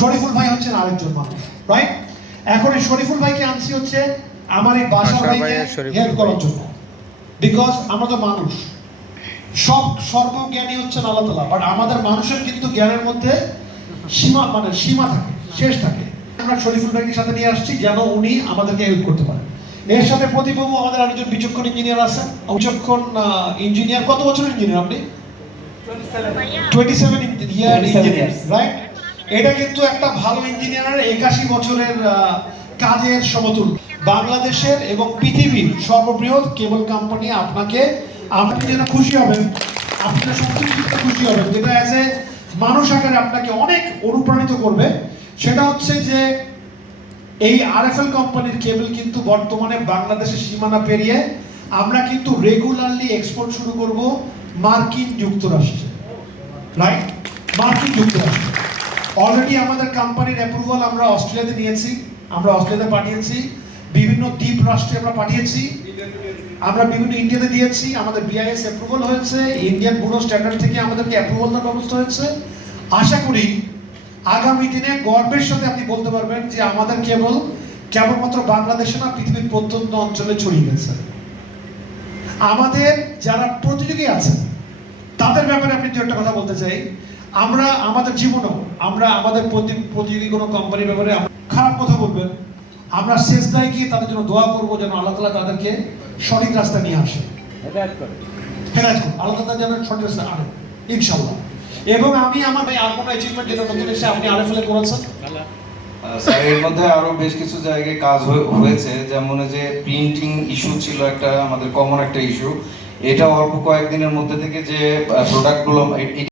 শরীফুল ভাই হচ্ছেন আরেকজন মানুষ, রাইট? এখন এই শরীফুল ভাইকে আনছি হচ্ছে আমার এই বাসার ভাইকে হেল্প করার জন্য, বিকজ আমরা তো মানুষ, সব সর্বজ্ঞানী হচ্ছেন আল্লাহ তাআলা, বাট আমাদের মানুষের কিন্তু জ্ঞানের মধ্যে সীমা থাকে, শেষ থাকে। আমরা শরীফুল ভাইকে সাথে নিয়ে আসছি যেন উনি আমাদেরকে হেল্প করতে পারেন। এর সাথে প্রদীপবাবু আমাদের আরেকজন বিচক্ষণ ইঞ্জিনিয়ার আছেন। বিচক্ষণ ইঞ্জিনিয়ার, কত বছরের ইঞ্জিনিয়ার আপনি? 27 ইঞ্জিনিয়ার, রাইট? এটা কিন্তু একটা ভালো ইঞ্জিনিয়ারের 81 বছরের কাজের সমতুল্য। বাংলাদেশের এবং পৃথিবীর সর্ববৃহৎ কেবল কোম্পানি আপনাকে, আপনি যেন খুশি হবেন, আপনি সবচেয়ে খুশি হবেন, যেটা অ্যাজ এ মানুষ আকারে আপনাকে অনেক অনুপ্রাণিত করবে, সেটা হচ্ছে যে এই আরএফএল কোম্পানির কেবল কিন্তু বর্তমানে বাংলাদেশের সীমানা পেরিয়ে আমরা কিন্তু রেগুলারলি এক্সপোর্ট শুরু করব মার্কিন যুক্তরাষ্ট্রে, রাইট? মার্কিন যুক্তরাষ্ট্রে অলরেডি আমাদের কোম্পানির অ্যাপ্রুভাল আমরা অস্ট্রেলিয়াতে নিয়েছি, আমরা অস্ট্রেলিয়াতে পাঠিয়েছি, বিভিন্ন দ্বীপ রাষ্ট্রে আমরা পাঠিয়েছি, আমরা বিভিন্ন ইন্ডিয়াতে দিয়েছি, আমাদের বিআইএস অ্যাপ্রুভাল হয়েছে, ইন্ডিয়ান ব্যুরো স্ট্যান্ডার্ড থেকে আমাদেরকে অ্যাপ্রুভালের ব্যবস্থা হয়েছে। আশা করি আগামী দিনে গর্বের সাথে আপনি বলতে পারবেন যে আমাদের কেবলমাত্র বাংলাদেশে না, পৃথিবীর প্রত্যন্ত অঞ্চলে ছড়িয়ে গেছে। আমাদের যারা প্রতিযোগী আছে তাদের ব্যাপারে আপনি একটা কথা বলতে চাই, আমরা আমাদের জীবনেও আমরা আমাদের প্রতিযোগী কোনো কোম্পানির ব্যাপারে খারাপ কথা বলবেন, আমরা শেষদায় গিয়ে তাদের জন্য দোয়া করবো যেন আল্লাহ তাআলা তাদেরকে সঠিক রাস্তা নিয়ে আসে, হেদায়েত করে, আল্লাহ তাআলা যেন সঠিক রাস্তা আনে ইনশাআল্লাহ। এবং আমি আমার আর কোনো অ্যাচিভমেন্ট যেটা নতুন এসে আপনি আরএফএল করেছেন স্যার, এর মধ্যে আরো বেশ কিছু জায়গায় কাজ হয়েছে, যেমন যে প্রিন্টিং ইস্যু ছিল একটা, আমাদের কমন একটা ইস্যু, এটা অল্প কয়েকদিনের মধ্যে থেকে যে প্রোডাক্টগুলো